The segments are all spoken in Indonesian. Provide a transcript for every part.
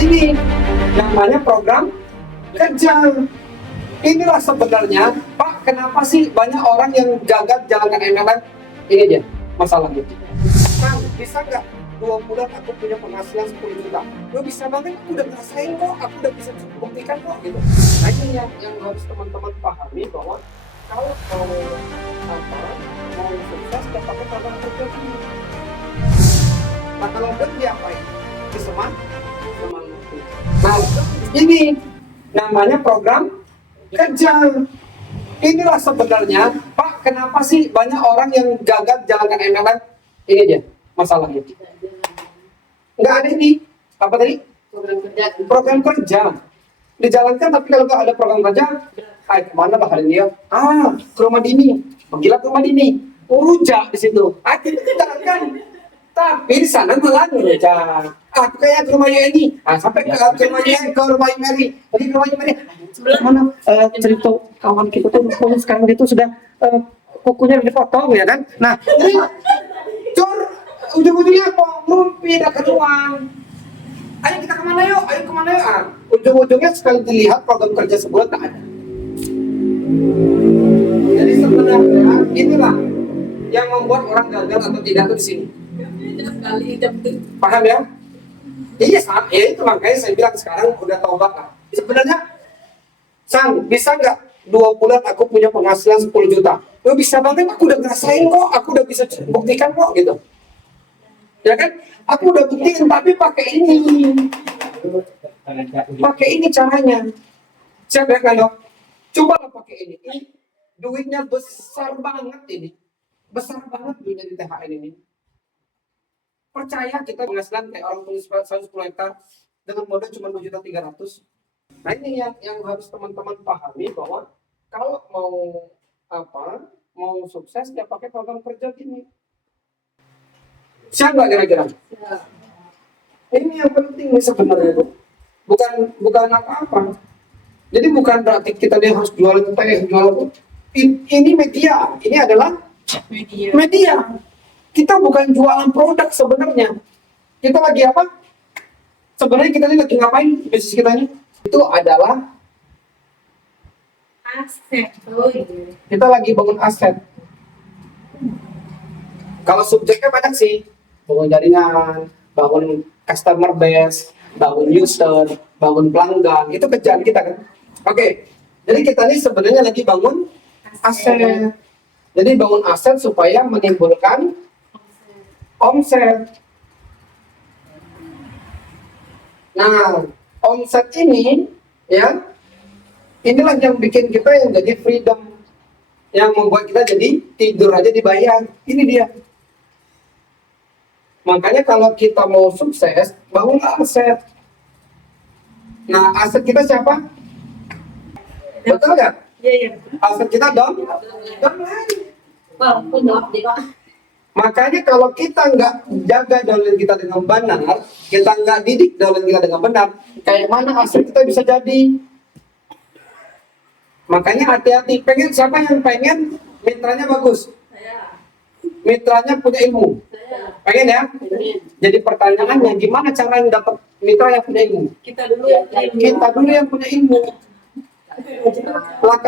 Ini namanya program kerja. Inilah sebenarnya, Pak, kenapa sih banyak orang yang gagal jalankan MLM? Ini dia masalahnya. Kang, bisa nggak 2 bulan aku punya penghasilan 10 juta? Lo bisa banget, aku udah ngerasain kok, aku udah bisa buktikan kok gitu. Nah ini yang harus teman-teman pahami bahwa kalau mau sukses, ya pakai program kerja ini. Nah kalau udah diapain? Disemangat. Nah ini namanya program kerja. Inilah sebenarnya, Pak, kenapa sih banyak orang yang gagal jalankan MLM? Ini dia masalahnya. Nggak ada ini, apa tadi? Program kerja. Dijalankan, tapi kalau nggak ada program kerja, kemana lah hari dia? Ke rumah Dini. Gila ke rumah Dini. Rujak di situ. Itu dijalankan. Tapi di sana malah ngerujak. Kayak ke rumah Yeni. Sampai ke rumah Yeni, ke rumah Mary. Pergi ke rumah Mary. Mana cerita kawan kita tuh sekarang itu sudah kukunya dipotong ya kan? Nah, jadi cor ujung-ujungnya apa? Rumpi dah keruang. Ayo kita kemana yuk? Ayo kemana yuk? Ujung-ujungnya sekali dilihat program kerja sebulan tak ada. Jadi sebenarnya inilah yang membuat orang gagal atau tidak tuh di sini. Paham ya? Iya, ya itu makanya saya bilang sekarang udah taubat lah. Sebenarnya, Sang, bisa nggak 2 bulan aku punya penghasilan 10 juta? Lo bisa banget, aku udah ngerasain kok, aku udah bisa buktikan kok gitu. Ya kan? Aku udah buktiin, tapi pakai ini. Pakai ini caranya. Siapa yang kalau coba lah pakai ini. Ini duitnya besar banget ini. Besar banget duitnya di THN ini. Percaya kita penghasilan kayak orang tulis 110 hektar dengan modal cuma 2.300.000. Nah ini yang harus teman-teman pahami bahwa kalau mau sukses ya pakai program kerja gini. Siap nggak kira-kira? Ya. Ini yang penting nih sebenarnya itu. Bukan apa-apa. Jadi bukan berarti kita dia harus jual ini media. Ini adalah media. Kita bukan jualan produk sebenarnya. Kita lagi apa? Sebenarnya kita ini lagi ngapain? Bisnis kita ini itu adalah aset. Kita lagi bangun aset. Kalau subjeknya banyak sih, bangun jaringan, bangun customer base, bangun user, bangun pelanggan, itu kerjaan kita kan. Oke, jadi kita ini sebenarnya lagi bangun aset. Jadi bangun aset supaya menimbulkan omset. Nah, omset ini ya, inilah yang bikin kita yang jadi freedom, yang membuat kita jadi tidur aja dibayar. Ini dia. Makanya kalau kita mau sukses, bangunlah aset. Nah, aset kita siapa? Betul nggak? Iya. Aset kita downline. Makanya kalau kita nggak jaga downline kita dengan benar, kita nggak didik downline kita dengan benar, kayak mana aset kita bisa jadi? Makanya hati-hati. Siapa yang pengen mitranya bagus? Mitranya punya ilmu? Pengen ya? Jadi pertanyaannya, gimana cara dapat mitra yang punya ilmu? Kita dulu yang punya ilmu. Lah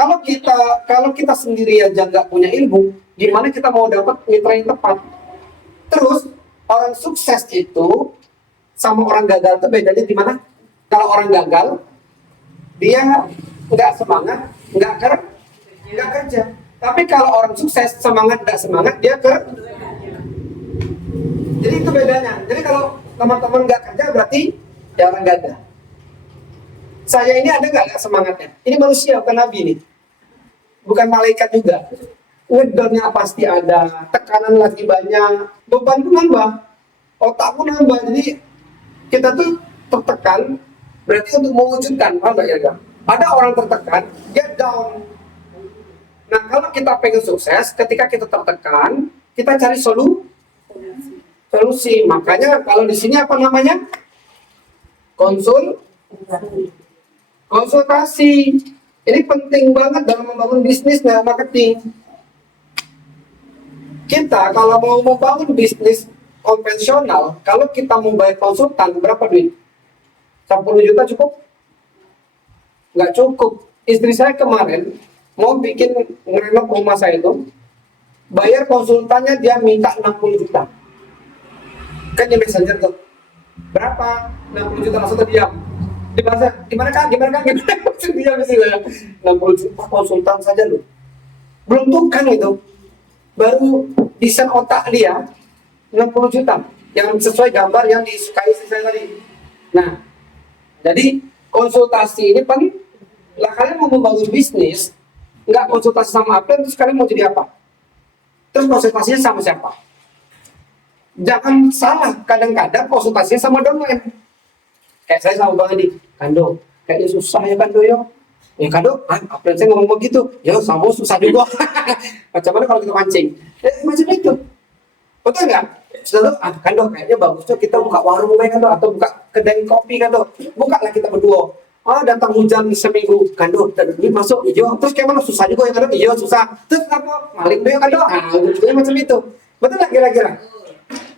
kalau kita sendiri aja nggak punya ilmu, gimana kita mau dapat mitra yang tepat? Terus orang sukses itu sama orang gagal itu bedanya di mana? Kalau orang gagal dia nggak semangat, nggak kerja. Tapi kalau orang sukses semangat nggak semangat dia Jadi itu bedanya. Jadi kalau teman-teman nggak kerja berarti ya orang gagal. Saya ini ada nggak semangatnya? Ini manusia, bukan nabi nih. Bukan malaikat juga. Ngedonnya pasti ada, tekanan lagi banyak, beban pun nambah, otak pun nambah. Jadi kita tuh tertekan, berarti untuk mewujudkan, paham nggak ya? Ada orang tertekan, dia down. Nah kalau kita pengen sukses, ketika kita tertekan, kita cari solusi. Makanya kalau di sini apa namanya? Konsultasi. Ini penting banget dalam membangun bisnis dan marketing. Kita kalau mau membangun bisnis konvensional, kalau kita mau bayar konsultan berapa duit? 40 juta cukup? Nggak cukup. Istri saya kemarin mau bikin ngerenov rumah saya itu, bayar konsultannya dia minta 60 juta. Kan di messenger tuh, berapa? 60 juta, langsung diam. Gimana kak? Langsung diam sih saya. 60 juta konsultan saja loh. Belum tukang itu. Baru desain otak dia 60 juta. Yang sesuai gambar yang disukai istri saya tadi. Nah, jadi konsultasi ini penting. Lah kalian mau membangun bisnis, nggak konsultasi sama apa, terus kalian mau jadi apa? Terus konsultasinya sama siapa? Jangan salah, kadang-kadang konsultasinya sama downline. Kayak saya sama Bang Adi, Kando, kayaknya susah ya Kando ya. Ya Kando, apa saya ngomong begitu? Ya sama susah juga. Macam mana kalau kita mancing? Macam itu. Betul nggak? Selalu, Kando, kayaknya bagusnya kita buka warung Kando, atau buka kedai kopi Kando. Buka lah kita berdua. Datang hujan seminggu, Kando, tadi masuk, iya. Terus kayak mana susah juga ya Kando? Iya susah. Terus apa? Maling deh Kando. Ujungnya macam itu. Betul nggak kira-kira?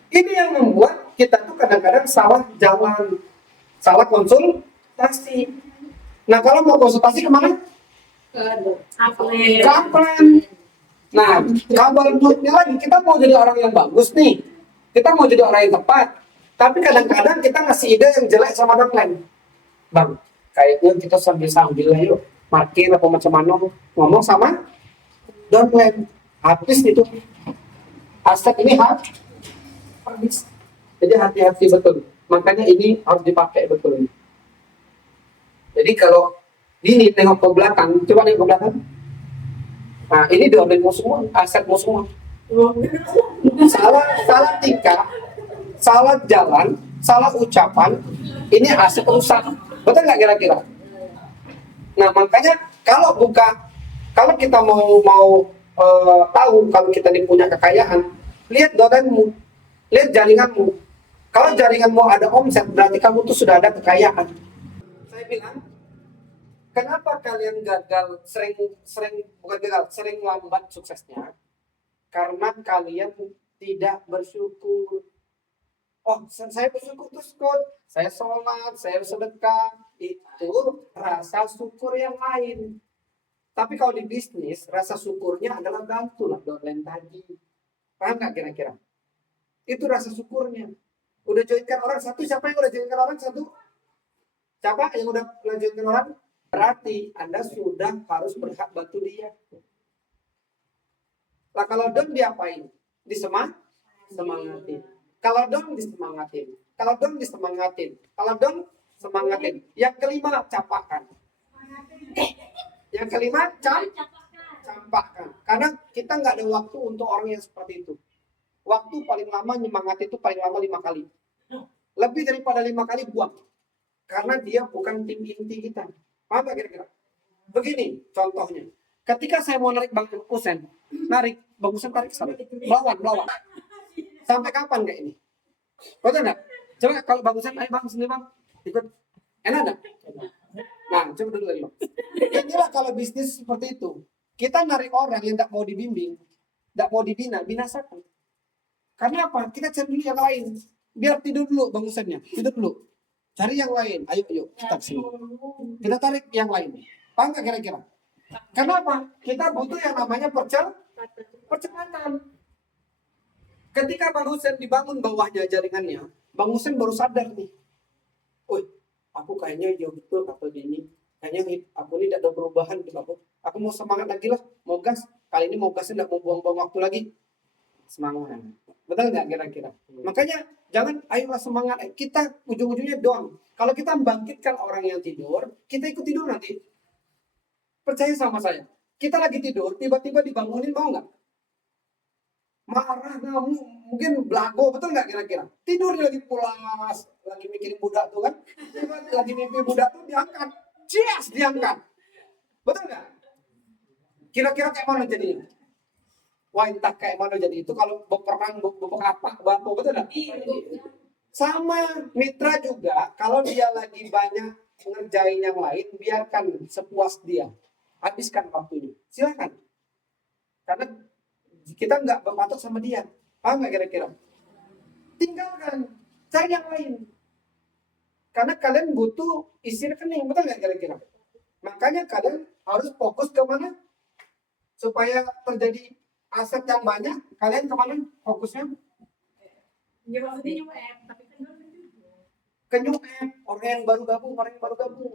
Ini yang membuat kita tuh kadang-kadang salah jalan, salah konsultasi. Nah kalau mau konsultasi kemana? Kaplan. Nah kabar buruknya lagi, kita mau jadi orang yang bagus nih, kita mau jadi orang yang tepat, tapi kadang-kadang kita ngasih ide yang jelek sama downline. Bang, kayaknya kita sambil-sambil lah yuk, markir apa macam mana, ngomong sama downline. Habis itu, aset ini habis. Jadi hati-hati betul. Makanya ini harus dipakai betul. Jadi kalau ini tengok ke belakang, coba tengok ke belakang. Nah ini downline semua, asetmu semua. Salah tingkah, salah jalan, salah ucapan, ini aset rusak. Betul nggak kira-kira? Nah makanya kalau kita mau tahu kalau kita ini punya kekayaan, lihat downline-mu, lihat jaringanmu. Kalau jaringanmu ada omset, berarti kamu tuh sudah ada kekayaan. Saya bilang, kenapa kalian sering lambat suksesnya? Karena kalian tidak bersyukur. Saya bersyukur terus kok. Saya sholat, saya sedekah. Itu rasa syukur yang lain. Tapi kalau di bisnis, rasa syukurnya adalah bantu lah downline tadi. Paham nggak kira-kira? Itu rasa syukurnya. Udah joinkan orang satu, siapa yang udah joinkan orang satu? Siapa yang udah joinkan orang? Berarti Anda sudah harus berhak bantu dia. Lah kalau down diapain? Semangatin. Kalau down disemangatin. Kalau down disemangatin. Kalau down semangatin. Yang kelima, capakan. Yang kelima, campakkan. Karena kita nggak ada waktu untuk orang yang seperti itu. Waktu paling lama nyemangati itu paling lama 5 kali. Lebih daripada 5 kali buang. Karena dia bukan tim inti kita. Paham gak kira-kira? Begini contohnya. Ketika saya mau narik Bang Husen, Bang Husen tarik sana. Melawan. Sampai kapan kayak ini? Betul enggak? Coba kalau Bang Husen, ayo Bang, sini Bang. Ikut. Enak enggak? Nah, coba dulu lagi Bang. Inilah kalau bisnis seperti itu. Kita narik orang yang tidak mau dibimbing, tidak mau dibina, binasakan. Karena apa? Kita cari dulu yang lain. Biar tidur dulu Bang Husennya. Tidur dulu. Cari yang lain. Ayo. Kita sini. Kita tarik yang lain. Paham nggak kira-kira? Kenapa? Kita butuh yang namanya percepatan. Ketika Bang Husen dibangun bawahnya jaringannya, Bang Husen baru sadar nih. Aku kayaknya betul atau ini. Kayaknya aku ini tidak ada perubahan. Aku mau semangat lagi lah. Mau gas. Kali ini mau gasnya tidak mau buang-buang waktu lagi. Semangat. Betul nggak kira-kira? Makanya jangan ayolah semangat. Kita ujung-ujungnya doang. Kalau kita membangkitkan orang yang tidur, kita ikut tidur nanti. Percaya sama saya. Kita lagi tidur, tiba-tiba dibangunin, mau nggak? Marah, ngamuk, mungkin belago, betul nggak kira-kira? Tidur lagi pulas, lagi mikirin budak tuh kan? Lagi mimpi budak tuh diangkat, diangkat. Betul nggak? Kira-kira kayak mana jadinya? Wah entah kayak mana jadi itu kalau berperang apa batu, betul nggak? Sama mitra juga, kalau dia lagi banyak ngerjain yang lain, biarkan sepuas dia, habiskan waktunya, silakan. Karena kita nggak berpatok sama dia, paham nggak kira-kira? Tinggalkan, cari yang lain. Karena kalian butuh isi rekening, betul nggak kira-kira? Makanya kalian harus fokus ke mana? Supaya terjadi aset yang banyak, kalian kemana fokusnya? Ya maksudnya nyoba tapi kan Ke new app, orang yang baru gabung,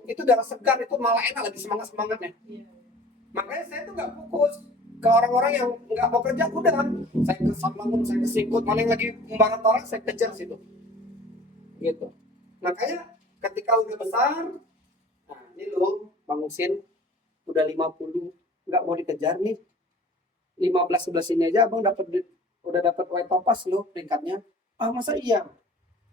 itu darah segar, itu malah enak lagi semangatnya. Makanya saya tuh nggak fokus ke orang-orang yang nggak mau kerja, udah saya ke Samangun, saya ke Singkut, mana yang lagi membarat orang saya kejar situ, gitu. Makanya ketika udah besar, nah ini loh Bang Usin udah 50, nggak mau dikejar nih, 15-11 ini aja abang udah dapat white topaz loh peringkatnya. Masa iya?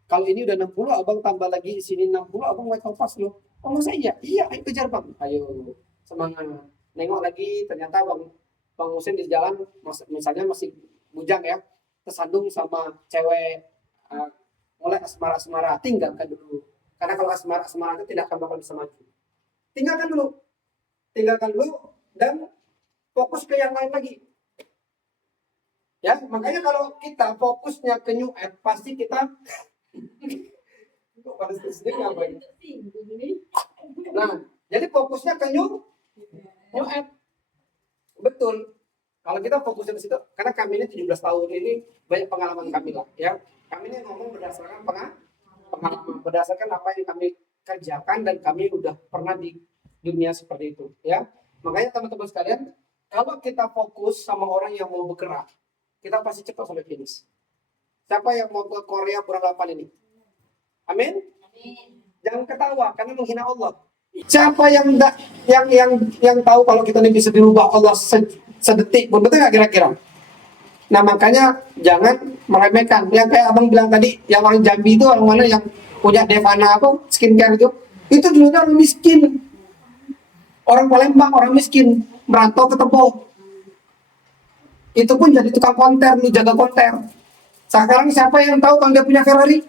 Kalau ini udah 60, abang tambah lagi sini 60, abang white topaz loh. Masa iya? Iya, ayo kejar bang. Ayo, semangat. Nengok lagi, ternyata bang Usin di jalan, misalnya masih bujang ya, tersandung sama cewek, mulai asmara-asmara, tinggalkan dulu. Karena kalau asmara-asmara itu tidak akan bakal bisa maju. Tinggalkan dulu, dan fokus ke yang lain lagi. Ya, makanya kalau kita fokusnya ke new app, pasti kita nah, jadi fokusnya ke new app. Betul. Kalau kita fokusnya ke situ, karena kami ini 17 tahun ini banyak pengalaman kami lah, ya. Kami ini ngomong berdasarkan pengalaman, berdasarkan apa yang kami kerjakan dan kami udah pernah di dunia seperti itu, ya. Makanya teman-teman sekalian, kalau kita fokus sama orang yang mau bergerak, kita pasti cepat sampai finish. Siapa yang mau ke Korea bulan 8 ini? Amin? Jangan ketawa karena menghina Allah. Siapa yang tahu kalau kita ini bisa dirubah Allah sedetik pun, betul nggak kira-kira? Nah makanya jangan meremehkan. Yang kayak abang bilang tadi, yang orang Jambi itu orang mana yang punya Devana apa skincare itu dulunya orang miskin, orang Palembang, orang miskin, merantau ke Tepung. Itu pun jadi tukang konter, nih jaga konter. Sekarang siapa yang tahu kalau dia punya Ferrari?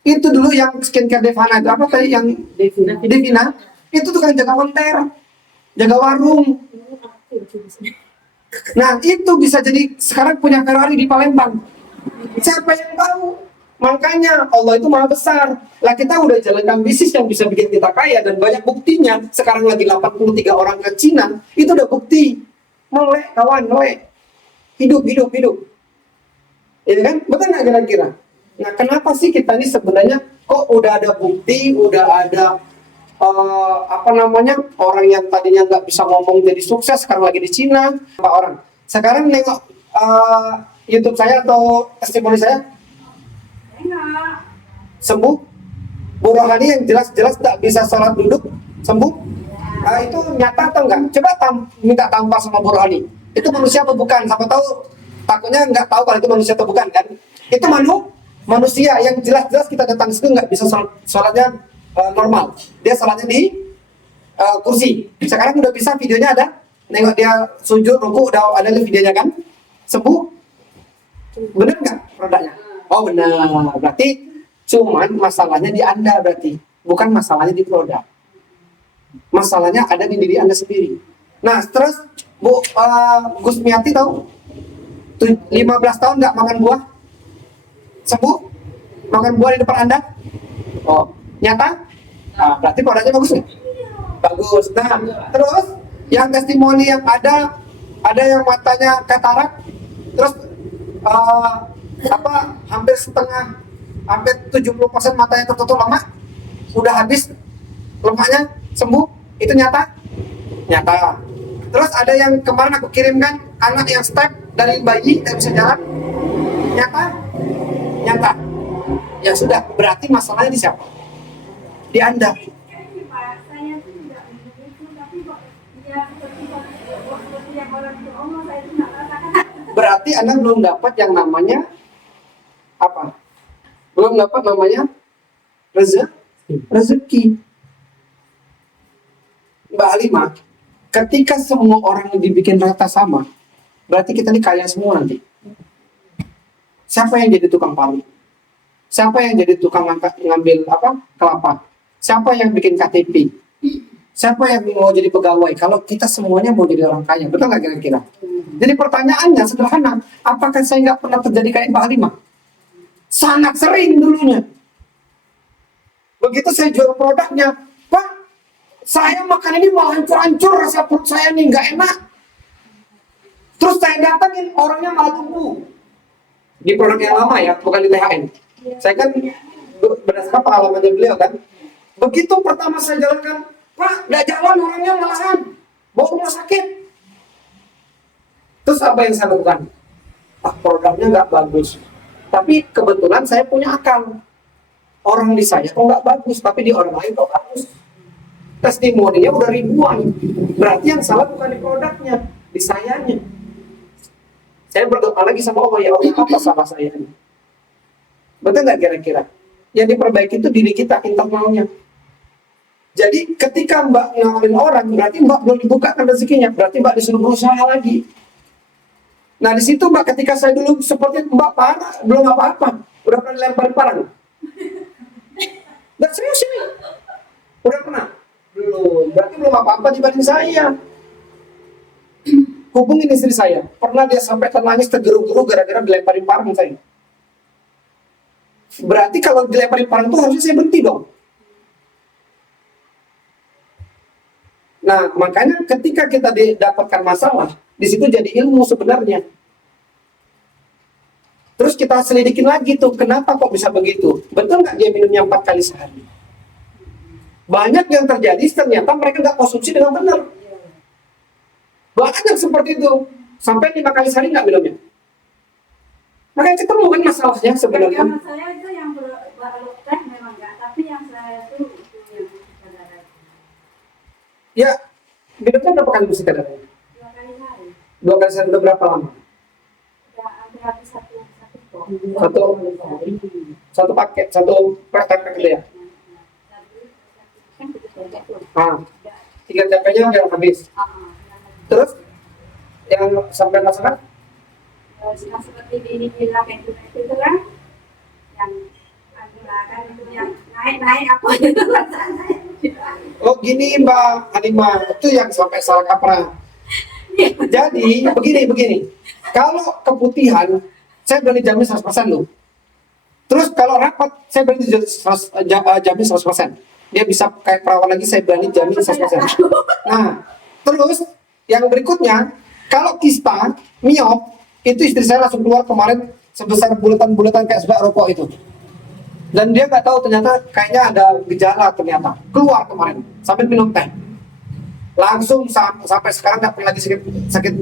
Itu dulu yang skincare Devana, apa tadi yang Devina, itu tukang jaga konter, jaga warung. Nah itu bisa jadi sekarang punya Ferrari di Palembang. Siapa yang tahu? Makanya Allah itu maha besar. Lah kita udah jalankan bisnis yang bisa bikin kita kaya dan banyak buktinya. Sekarang lagi 83 orang ke Cina, itu udah bukti. Melek kawan, melek. Hidup. Ini kan, betul nggak kira-kira? Nah, kenapa sih kita ini sebenarnya kok udah ada bukti, udah ada orang yang tadinya nggak bisa ngomong jadi sukses, sekarang lagi di Cina, Pak orang. Sekarang nengok YouTube saya atau testimoni saya, sembuh. Bu Rohani yang jelas-jelas tak bisa sholat duduk, sembuh. Itu nyata atau enggak? Coba minta tampar sama Bu Rohani. Itu manusia atau bukan? Siapa tahu, takutnya nggak tahu kalau itu manusia atau bukan kan? Itu manusia yang jelas-jelas kita datang situ nggak bisa sholatnya normal. Dia sholatnya di kursi. Sekarang udah bisa, videonya ada. Nengok dia sujud, ruku, udah ada videonya kan? Sembuh. Bener nggak produknya? Oh benar. Berarti cuman masalahnya di Anda berarti. Bukan masalahnya di produk. Masalahnya ada di diri Anda sendiri. Nah terus Bu Gusmiati tahu 15 tahun nggak makan buah, sembuh, makan buah di depan Anda. Oh nyata? Nah, berarti produknya bagus nih. Bagus. Nah terus yang testimoni yang ada yang matanya katarak, terus hampir 70% matanya tertutup lemak, udah habis lemaknya, sembuh, itu nyata. Terus ada yang kemarin aku kirimkan, anak yang step dari bayi tidak bisa jalan, nyata. Ya sudah, berarti masalahnya di siapa? Di Anda. Berarti Anda belum dapat yang namanya apa? Belum dapat namanya rezeki. Mbak Halimah, ketika semua orang dibikin rata sama, berarti kita ini kaya semua nanti. Siapa yang jadi tukang paru? Siapa yang jadi tukang ngambil kelapa? Siapa yang bikin KTP? Siapa yang mau jadi pegawai? Kalau kita semuanya mau jadi orang kaya, betul nggak kira-kira? Jadi pertanyaannya sederhana, apakah saya nggak pernah terjadi kayak Mbak Halimah? Sangat sering dulunya. Begitu saya jual produknya, Pak, saya makan ini malah hancur-hancur, rasa perut saya nih nggak enak. Terus saya datangin orangnya malah lumpuh. Di produk yang lama ya, bukan di THN. Saya kan berdasarkan pengalamannya beliau kan. Begitu pertama saya jalankan, Pak, nggak jalan orangnya malahan bawa rumah sakit. Terus apa yang saya lakukan? Produknya nggak bagus. Tapi kebetulan saya punya akal. Orang di saya kok nggak bagus, tapi di orang lain kok bagus. Testimoninya udah ribuan. Berarti yang salah bukan di produknya, di sayanya. Saya berdoa lagi sama Allah, ya Allah, apa salah saya ini? Betul nggak kira-kira? Yang diperbaiki itu diri kita, internalnya. Jadi ketika Mbak nawarin orang, berarti Mbak belum dibukakan rezekinya, berarti Mbak disuruh berusaha lagi. Nah di situ Mbak, ketika saya dulu seperti Mbak parah, belum apa-apa, udah pernah dilemparin parang. Dan serius ini, udah pernah? Belum, berarti belum apa-apa dibanding saya. Hubungin istri saya, pernah dia sampai nangis tergeru-geru gara-gara dilemparin parang saya. Berarti kalau dilemparin parang itu harusnya saya berhenti dong. Nah, makanya ketika kita dapatkan masalah, di situ jadi ilmu sebenarnya. Terus kita selidikin lagi tuh, kenapa kok bisa begitu? Betul nggak dia minumnya 4 kali sehari? Banyak yang terjadi, ternyata mereka nggak konsumsi dengan benar. Banyak seperti itu, sampai 5 kali sehari nggak minumnya. Makanya ketemu kan masalahnya sebenarnya. Yang saya itu yang baru teh memang enggak, tapi yang saya itu yang saudara. Ya, minumnya berapa kali mesti kadang? 2 kali sehari. 2 kali sehari udah berapa lama? Udah hampir habis satu kok. Satu paket, satu paket gitu ya? Kan itu saja tuh. 3 TP-nya udah habis. Terus yang sampai masakan? Yang seperti ini bilang itu kan yang kan itu yang naik apa itu rasanya. Oh gini Mbak Hanima, itu yang sampai salah kaprah. Jadi begini. Kalau keputihan, saya berani jamin 100% loh. Terus kalau rapat, saya berani jamin 100%. Dia bisa kayak perawan lagi, saya berani jamin 100%. Nah, terus yang berikutnya, kalau kista, miop, itu istri saya langsung keluar kemarin sebesar bulatan-bulatan kayak sebelah rokok itu. Dan dia nggak tahu ternyata kayaknya ada gejala ternyata. Keluar kemarin, sambil minum teh. Langsung sampai sekarang nggak pernah lagi sakit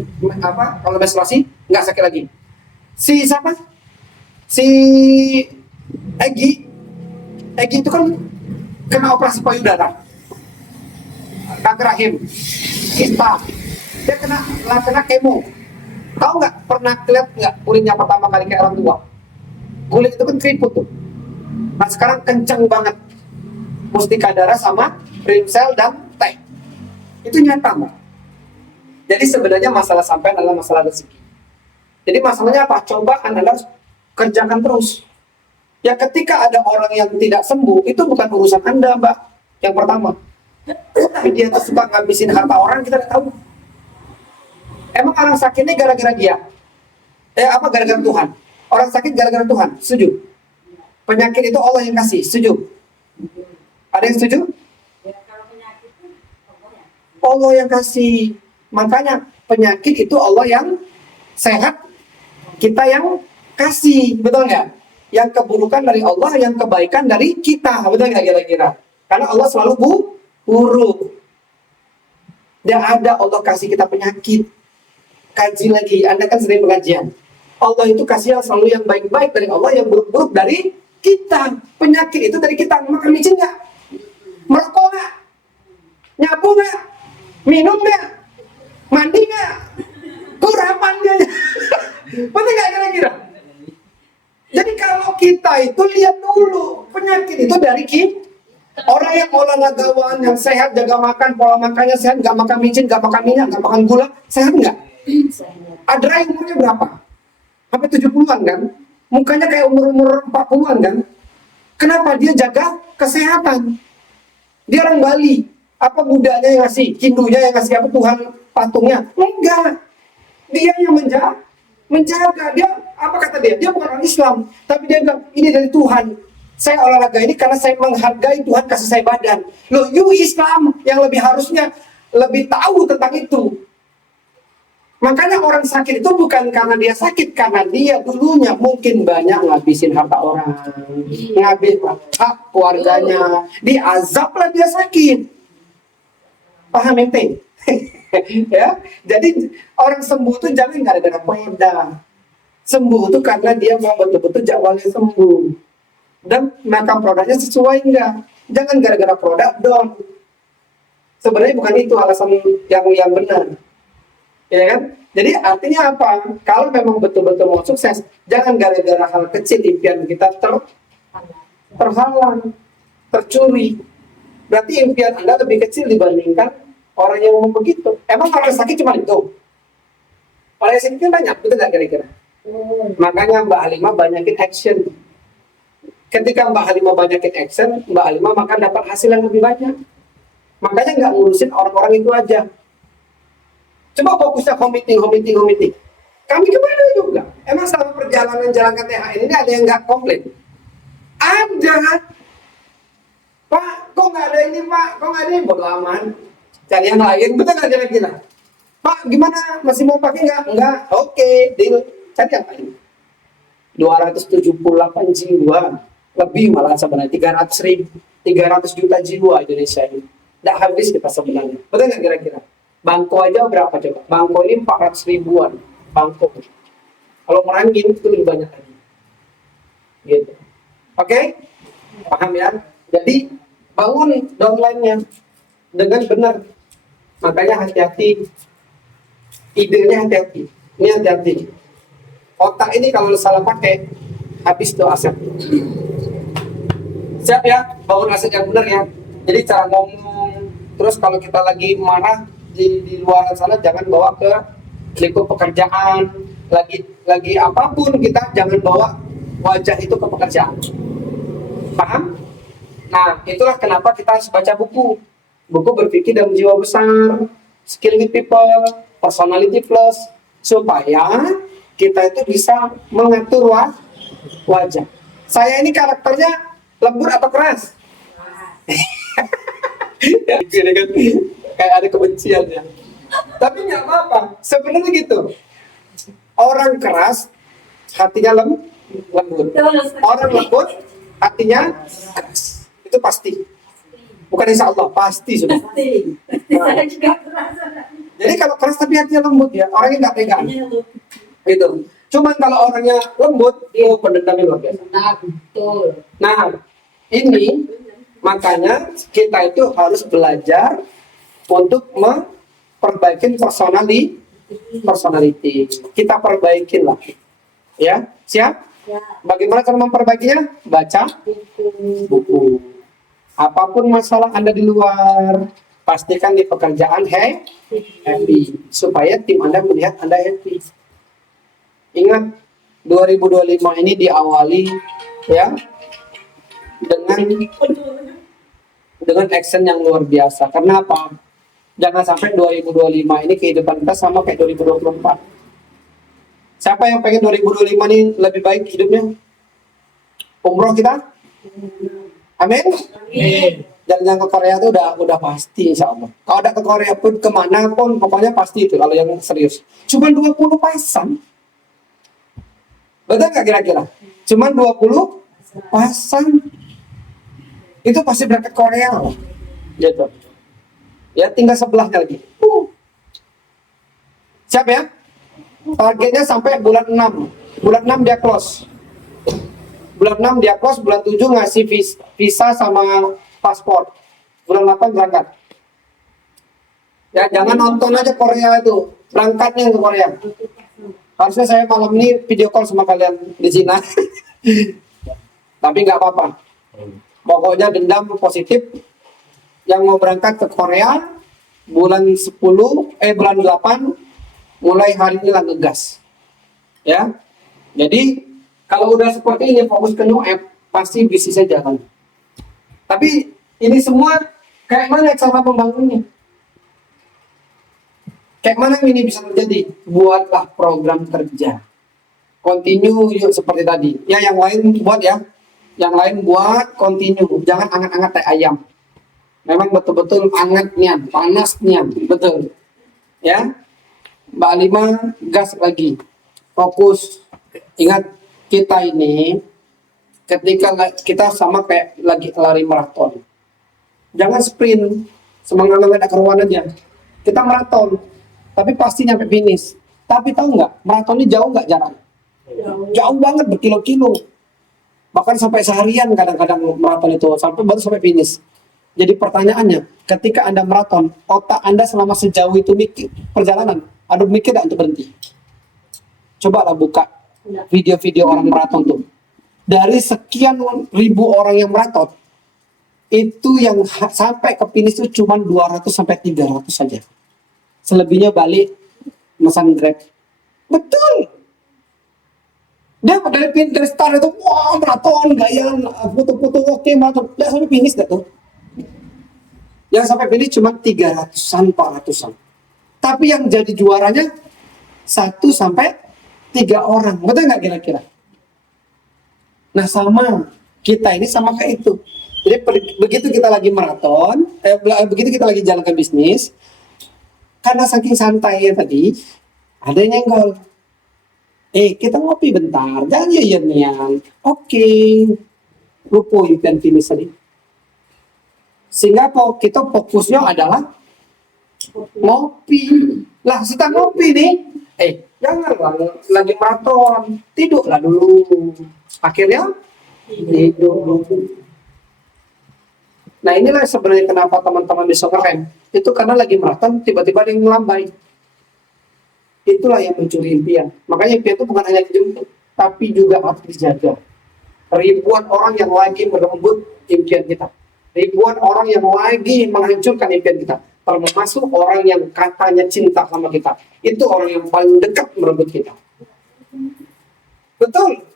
apa, kalau menstruasi nggak sakit lagi. Si siapa? Si Egi itu kan kena operasi payudara, kanker rahim, kista. Dia kena kemo. Tahu nggak, pernah lihat nggak kulitnya pertama kali kayak orang tua? Kulit itu kan keriput tuh. Nah sekarang kenceng banget. Mustika darah sama rimsel dan teh. Itu nyata Mbak. Jadi sebenarnya masalah sampai adalah masalah rezeki. Jadi masalahnya apa? Cobaan Anda harus kerjakan terus. Ya ketika ada orang yang tidak sembuh, itu bukan urusan Anda Mbak. Yang pertama. Tapi dia tuh suka ngabisin harta orang, kita tidak tahu. Emang orang sakit ini gara-gara dia? Gara-gara Tuhan? Orang sakit gara-gara Tuhan? Setuju? Penyakit itu Allah yang kasih? Setuju? Ada yang setuju? Ya, kalau penyakit itu Allah yang kasih. Makanya penyakit itu Allah yang sehat, kita yang kasih. Betul nggak? Yang keburukan dari Allah, yang kebaikan dari kita. Betul nggak kira-kira? Karena Allah selalu buruk. Tidak ada Allah kasih kita penyakit. Kaji lagi, Anda kan sering pengajian. Allah itu kasih yang selalu yang baik-baik dari Allah, yang buruk-buruk dari kita. Penyakit itu dari kita. Makan micin nggak? Merokok nggak? Nyapu nggak? Minum nggak? Mandi nggak? Kurapannya. Betul nggak kira-kira? Jadi kalau kita itu lihat dulu, penyakit itu dari kita. Orang yang olahragawan, yang sehat, jaga makan, pola makannya sehat, nggak makan micin, nggak makan minyak, nggak makan gula, sehat nggak? Adra umurnya berapa? Sampai 70-an kan? Mukanya kayak umur 40-an kan? Kenapa? Dia jaga kesehatan. Dia orang Bali. Apa Budanya yang ngasih? Hindunya yang ngasih apa? Tuhan patungnya? Enggak. Dia yang menjaga. Dia, apa kata dia? Dia bukan orang Islam. Tapi dia bilang, ini dari Tuhan. Saya olahraga ini karena saya menghargai Tuhan kasih saya badan. Loh, you Islam yang lebih harusnya lebih tahu tentang itu. Makanya orang sakit itu bukan karena dia sakit, karena dia dulunya mungkin banyak ngabisin harta orang, ngabis hak keluarganya, diazablah dia sakit. Paham ente? Ya, jadi orang sembuh itu jangan gara-gara produk. Sembuh itu karena dia mau betul-betul jadwalnya sembuh. Dan makan produknya sesuai enggak. Jangan gara-gara produk dong. Sebenarnya bukan itu alasan yang benar. Ya kan? Jadi artinya apa? Kalau memang betul-betul mau sukses, jangan gara-gara hal kecil impian kita terhalang, tercuri. Berarti impian Anda lebih kecil dibandingkan orang yang mau begitu. Emang orang sakit cuma itu? Orang yang sakit banyak, betul nggak kira-kira? Makanya Mbak Halimah banyakin action. Ketika Mbak Halimah banyakin action, Mbak Halimah maka dapat hasil yang lebih banyak. Makanya nggak ngurusin orang-orang itu aja. Coba fokusnya committing. Kami kemana juga? Emang selama perjalanan jalan KTH ini ada yang nggak komplit? Ada. Pak, kok nggak ada ini Pak? Kok nggak ada ini? Bodo aman. Cari yang lain, betul nggak kira-kira? Pak, gimana? Masih mau pakai nggak? Nggak. Oke, deal. Cari yang lain. 278 jiwa. Lebih malah sebenarnya. 300 juta jiwa Indonesia ini. Nggak habis kita sebenarnya. Betul nggak kira-kira? Bangko aja berapa coba? Bangko ini 400 ribuan. Bangko. Kalau merangin itu lebih banyak lagi. Gitu. Oke? Paham ya? Jadi bangun downline-nya dengan benar. Makanya hati-hati. Idenya hati-hati. Ini hati-hati. Otak ini kalau salah pakai, habis tuh aset. Siap ya? Bangun aset yang benar ya. Jadi cara ngomong. Terus kalau kita lagi marah di luar sana, jangan bawa ke lingkup pekerjaan. Lagi apapun kita jangan bawa wajah itu ke pekerjaan. Paham? Nah, itulah kenapa kita harus baca buku. Buku berpikir dalam jiwa besar, skill with people, personality plus, supaya kita itu bisa mengatur wajah. Saya ini karakternya lembut atau keras? Ya, gini kan, kayak ada kebencian ya. Tapi nggak apa-apa. Sebenarnya gitu. Orang keras hatinya lembut. Orang lembut hatinya keras. Itu pasti. Bukan insya Allah, pasti sudah. Jadi kalau keras tapi hatinya lembut ya, orangnya nggak pegang. Itu. Cuman kalau orangnya lembut, pendendamnya luar biasa. Nah, ini makanya kita itu harus belajar untuk memperbaiki personality. Kita perbaikin lah. Ya, siap? Ya. Bagaimana cara memperbaikinya? Baca buku. Apapun masalah Anda di luar, pastikan di pekerjaan happy. Supaya tim Anda melihat Anda happy. Ingat, 2025 ini diawali ya dengan action yang luar biasa. Karena apa? Jangan sampai 2025 ini kehidupan kita sama kayak 2024. Siapa yang pengen 2025 ini lebih baik hidupnya? Umroh kita? Amin. Dan yang ke Korea itu udah pasti insya Allah. Kalau ada ke Korea pun kemana pun pokoknya pasti itu kalau yang serius. Cuma 20 pasang. Betul nggak kira-kira? Cuma 20 pasang. Itu pasti berangkat Korea loh. Gitu. Ya tinggal sebelahnya lagi. Siap ya? Targetnya sampai bulan 6. Bulan 6 dia close. Bulan 6 dia close, bulan 7 ngasih visa sama paspor. Bulan 8 berangkat. Ya jangan nonton aja Korea itu. Berangkatnya ke Korea. Harusnya saya malam ini video call sama kalian di Cina. Tapi nggak apa-apa. Pokoknya dendam positif. Yang mau berangkat ke Korea bulan 8 mulai hari ini lah ngegas. Ya. Jadi kalau udah seperti ini fokus ke new app pasti bisnisnya jalan. Tapi ini semua kayak mana cara membangunnya? Kayak mana ini bisa terjadi? Buatlah program kerja. Continue yuk seperti tadi. Ya yang lain buat ya. Yang lain buat continue, jangan anget-anget kayak ayam. Memang betul-betul angetnya, panasnya, betul. Ya, Mbak Lima, gas lagi, fokus. Ingat, kita ini ketika kita sama kayak lagi lari maraton. Jangan sprint, semangat ada keruan aja. Kita maraton, tapi pasti nyampe finish. Tapi tahu nggak, maraton ini jauh nggak jarak? Jauh banget, berkilo-kilo. Bahkan sampai seharian kadang-kadang maraton itu, sampai baru sampai finish. Jadi pertanyaannya, ketika Anda maraton, otak Anda selama sejauh itu mikir perjalanan, Anda mikir nggak untuk berhenti? Coba lah buka video-video orang maraton tuh. Dari sekian ribu orang yang maraton, itu yang sampai ke finish itu cuma 200 sampai 300 saja. Selebihnya balik mesan Grab. Betul. Dia dari start itu, wah maraton, gaya, foto-foto oke, maraton. Dia sampai finish gak tuh? Yang sampai finish cuma 300-an, 400-an. Tapi yang jadi juaranya 1 sampai 3 orang. Betul nggak kira-kira? Nah sama, kita ini sama kayak itu. Jadi begitu kita lagi maraton, begitu kita lagi jalankan bisnis, karena saking santainya tadi, ada yang nyenggol. Kita ngopi bentar, jangan yan. Oke. Lupa impian finish tadi. Sehingga kita fokusnya adalah ngopi. Lah, kita ngopi nih. Jangan lagi maraton. Tidurlah dulu. Akhirnya tidur. Nah, inilah sebenarnya kenapa teman-teman bisa keren. Itu karena lagi maraton, tiba-tiba ada yang melambai. Itulah yang mencuri impian. Makanya impian itu bukan hanya dijemput, tapi juga harus dijaga. Ribuan orang yang lagi merebut impian kita. Ribuan orang yang lagi menghancurkan impian kita. Termasuk orang yang katanya cinta sama kita. Itu orang yang paling dekat merebut kita. Betul.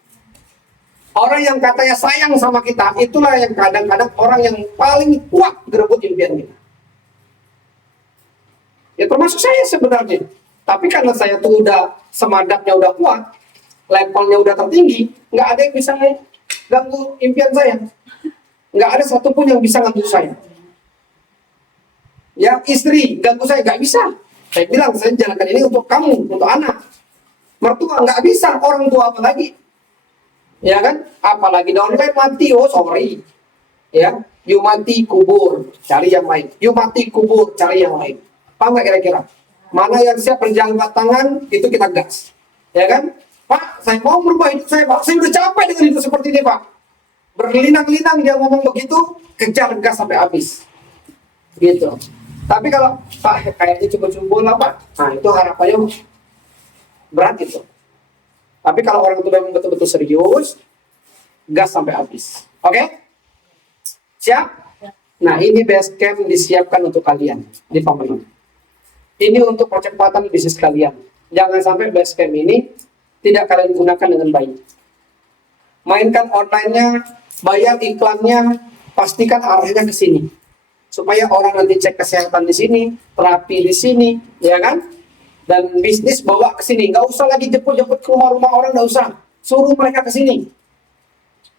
Orang yang katanya sayang sama kita, itulah yang kadang-kadang orang yang paling kuat merebut impian kita. Ya termasuk saya sebenarnya. Tapi karena saya tuh udah semadapnya udah kuat, levelnya udah tertinggi, nggak ada yang bisa ganggu impian saya. Nggak ada satupun yang bisa ganggu saya. Ya istri ganggu saya nggak bisa. Saya bilang saya jalankan ini untuk kamu, untuk anak. Mertua nggak bisa, orang tua apa lagi? Ya kan? Apalagi downline mati, oh sorry. Ya, you mati kubur, cari yang lain. You mati kubur, cari yang lain. Paham nggak kira-kira? Mana yang siap berjalan tangan, itu kita gas. Ya kan? Pak, saya mau merubah hidup saya, Pak. Saya udah capek dengan hidup seperti ini, Pak. Berlinang-linang dia ngomong begitu, kejar gas sampai habis. Gitu. Tapi kalau, Pak, kayaknya cukup-cukup lah, Pak. Nah, itu harapannya berat itu. Tapi kalau orang itu memang betul-betul serius, gas sampai habis. Oke? Siap? Nah, ini base camp disiapkan untuk kalian di pemerintah. Ini untuk percepatan bisnis kalian. Jangan sampai base camp ini tidak kalian gunakan dengan baik. Mainkan online-nya, bayar iklannya, pastikan arahnya ke sini. Supaya orang nanti cek kesehatan di sini, terapi di sini, ya kan? Dan bisnis bawa ke sini. Nggak usah lagi jemput-jemput ke rumah-rumah orang, nggak usah. Suruh mereka ke sini.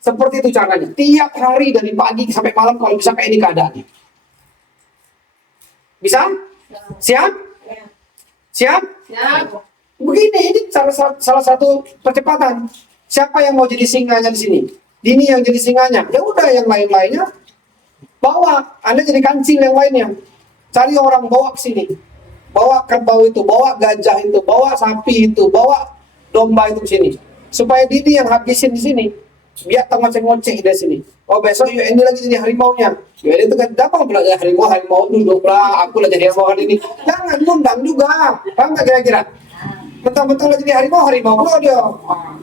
Seperti itu caranya. Tiap hari dari pagi sampai malam kalau bisa kayak ini keadaannya. Bisa? Siap? Siap? Siap. Begini, ini salah satu percepatan. Siapa yang mau jadi singanya di sini? Dini yang jadi singanya. Ya udah, yang lain-lainnya bawa. Anda jadi kancing yang lainnya. Cari orang bawa ke sini. Bawa kerbau itu, bawa gajah itu, bawa sapi itu, bawa domba itu ke sini. Supaya Dini yang habisin di sini. Biar ngoceh-ngoceh dari sini. Oh besok ini lagi jadi harimaunya. Ini itu kan dapat belajar harimau duduk lah. Aku lah jadi harimau hari ini. Jangan ngundang juga. Paham nggak kira-kira? Betul-betul lagi jadi harimau lo dia.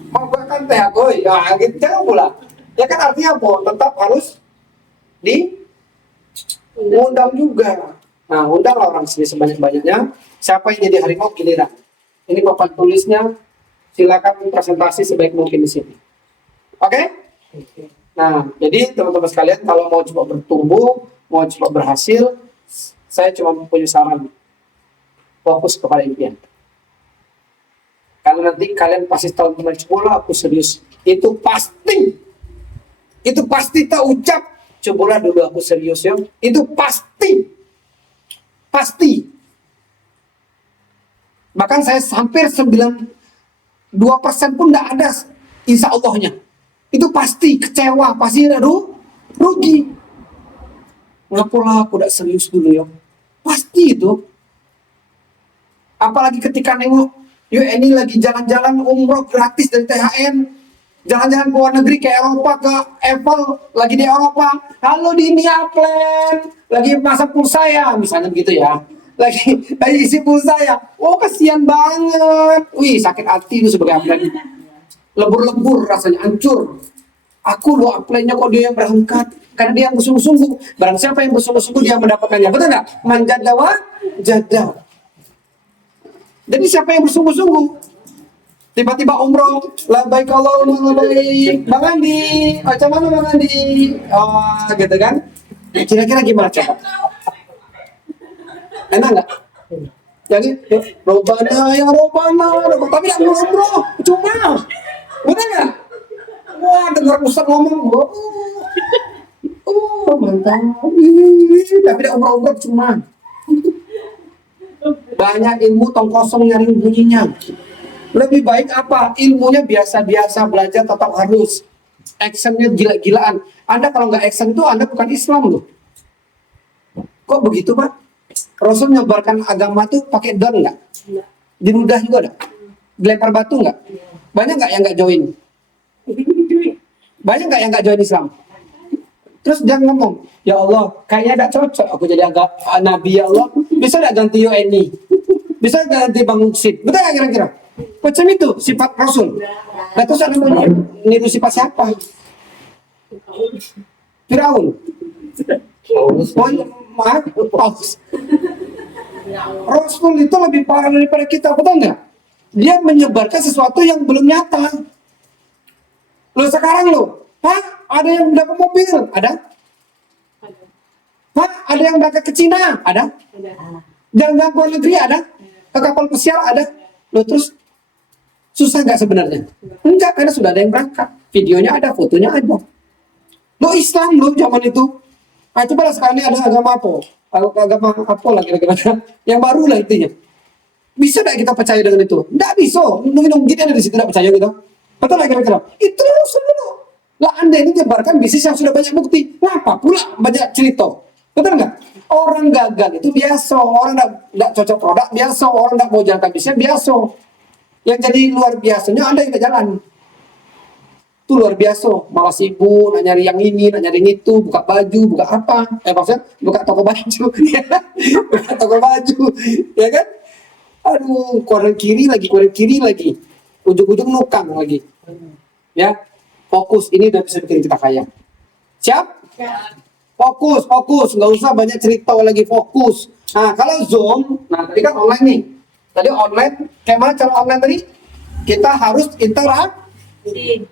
Mau gue kan teh aku. Ya gitu jangan pula. Ya kan artinya apa? Tetap harus diundang juga. Nah undanglah orang sini sebanyak-banyaknya. Siapa yang jadi harimau giliran. Ini papan tulisnya. Silakan presentasi sebaik mungkin di sini. Oke? Nah, jadi teman-teman sekalian, kalau mau coba bertumbuh, mau coba berhasil, saya cuma punya saran. Fokus kepada impian. Kalau nanti kalian pasti tahu teman sekolah, aku serius. Itu pasti. Itu pasti tak ucap. Cobalah dulu aku serius ya. Itu pasti. Pasti. Bahkan saya hampir 92% pun tidak ada insya Allahnya. Itu pasti kecewa, pasti rugi. Ngapalah aku tidak serius dulu ya. Pasti itu. Apalagi ketika nengok, yuk ini lagi jalan-jalan umroh gratis dari THN. Jalan-jalan ke luar negeri, ke Eropa, ke Apple, lagi di Eropa. Halo di Niaplen, lagi masa pulsa ya, misalnya begitu ya. Lagi isi pulsa ya. Oh kasihan banget. Wih sakit hati itu sebagai Aplen. Lebur-lebur rasanya, hancur. Aku loh Aplennya kok dia yang berangkat. Karena dia yang bersungguh-sungguh. Barang siapa yang bersungguh-sungguh dia mendapatkannya. Betul nggak? Manjadawa jadah. Jadi siapa yang bersungguh-sungguh? Tiba-tiba umroh, labbaik Allahumma labbaik. Bang Andi, macam mana Bang Andi? Oh, gitu kan? Kira-kira gimana coba? Enak nggak? Jadi, Robana ya Robana, tapi nggak umroh, cuma, betul nggak? Wah, dengar Ustaz ngomong, oh mantap, tapi tidak umroh cuma. Banyak ilmu tong kosong nyari bunyinya. Lebih baik apa? Ilmunya biasa-biasa, belajar tetap harus. Actionnya gila-gilaan. Anda kalau nggak action itu Anda bukan Islam loh. Kok begitu Pak? Rasul nyebarkan agama tuh pakai don nggak? Diludah juga ada? Dilempar batu nggak? Banyak nggak yang nggak join? Banyak nggak yang nggak join Islam? Terus dia ngomong, ya Allah, kayaknya tidak cocok aku jadi Nabi ya Allah. Bisa nggak ganti UNI? Bisa nggak ganti Bang Muksid? Betul nggak kira-kira? Macam itu sifat Rasul. Nah terus ada mau niru sifat siapa? Firaun. Paus. Rasul itu lebih parah daripada kita, betul nggak? Dia menyebarkan sesuatu yang belum nyata. Lo sekarang lo, ada yang dapat mobil, ada? Ada yang berangkat ke Cina, ada? Jalan-jalan ke luar negeri, ada? Ke kapal pesiar, ada? Lo terus susah nggak sebenarnya? Enggak, karena sudah ada yang berangkat. Videonya ada, fotonya ada. Lo Islam lo zaman itu. Nah, coba lah sekarang ini ada agama apa? Agama apa lah kira-kira? Yang baru lah intinya. Bisa nggak kita percaya dengan itu? Nggak bisa. Minum gini ada di situ nggak percaya gitu. Betul lah kira-kira. Itu Rasul dulu. Lah Anda ini nyebarkan bisnis yang sudah banyak bukti. Kenapa pula banyak cerita? Betul nggak? Orang gagal itu biasa. Orang nggak cocok produk biasa. Orang nggak mau jalankan bisnis biasa. Yang jadi luar biasanya Anda yang jalan. Itu luar biasa. Malah sibuk, nak nyari yang ini, nak nyari yang itu, buka baju, buka apa. Maksudnya buka toko baju. Buka toko baju. Ya kan? Aduh, koran kiri lagi. Ujung-ujung nukang lagi. Ya, fokus. Ini udah bisa bikin kita kaya. Siap? Fokus. Nggak usah banyak cerita lagi, fokus. Nah, kalau Zoom, nah tadi kan online nih. Tadi online, kayak mana cara online tadi? Kita harus interaksi.